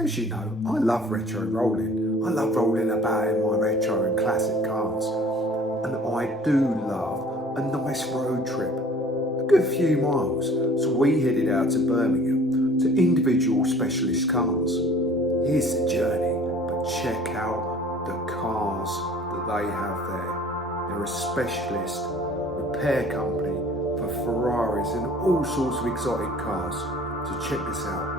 As you know, I love retro rolling. I love rolling about in my retro and classic cars. And I do love a nice road trip, a good few miles. So we headed out to Birmingham to individual specialist cars. Here's the journey, but check out the cars that they have there. They're a specialist repair company for Ferraris and all sorts of exotic cars. So check this out.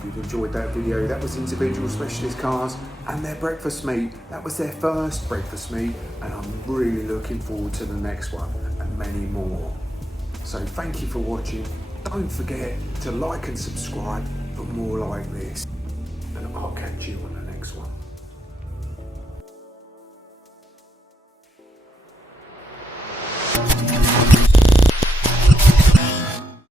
hope you've enjoyed that video. That was individual specialist cars and their breakfast meet. That was their first breakfast meet, and I'm really looking forward to the next one and many more. So thank you for watching. Don't forget to like and subscribe for more like this, and I'll catch you on the next